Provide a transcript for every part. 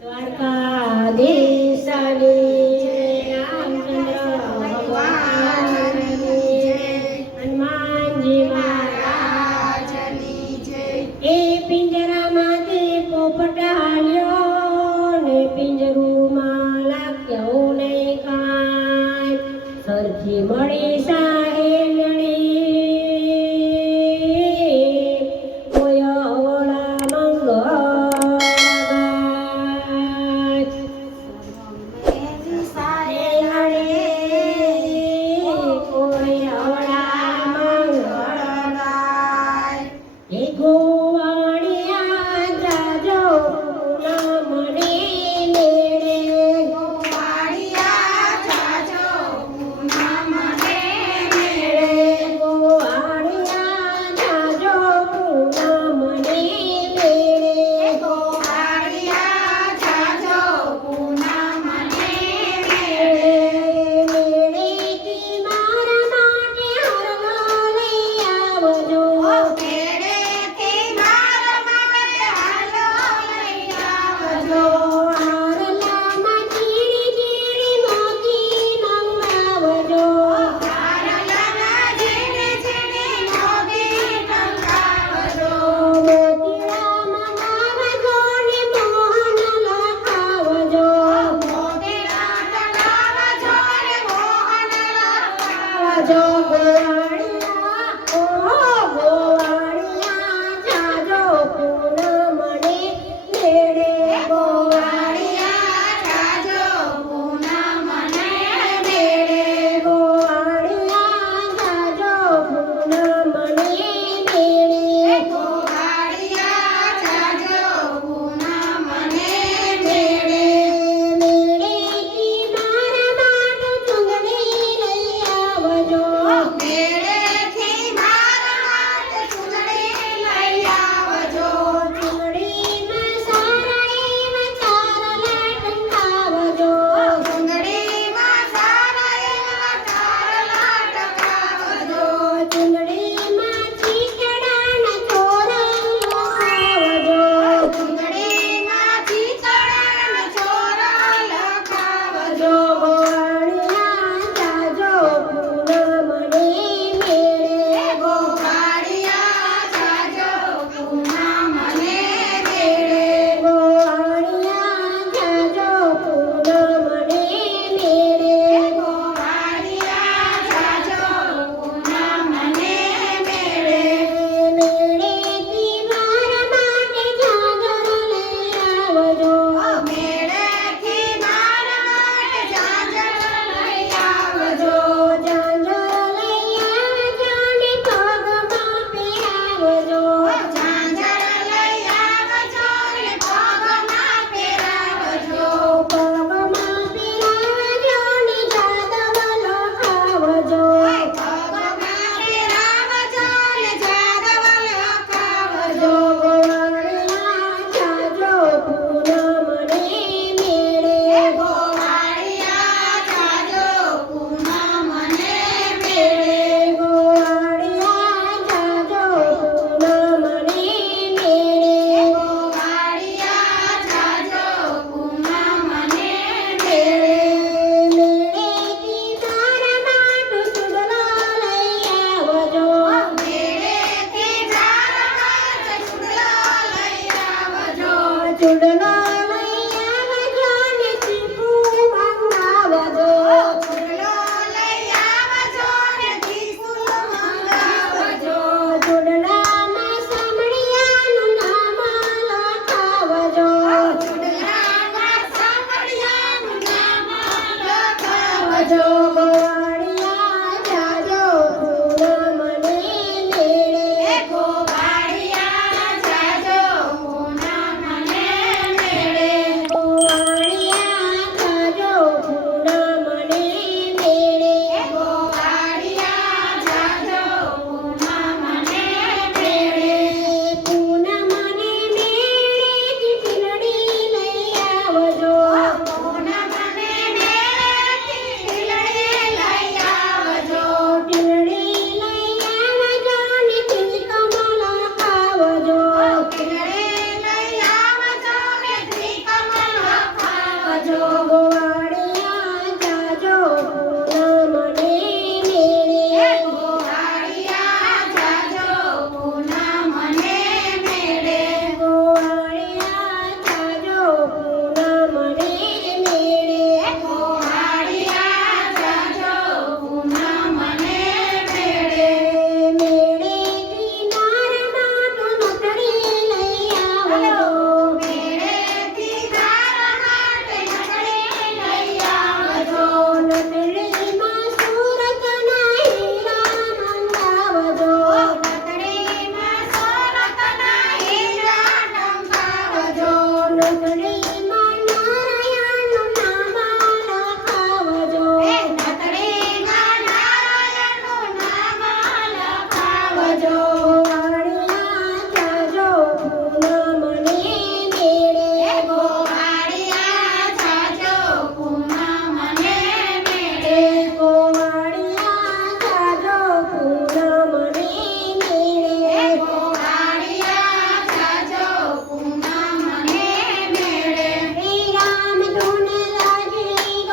દ્વારકાધીશની com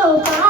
Oh.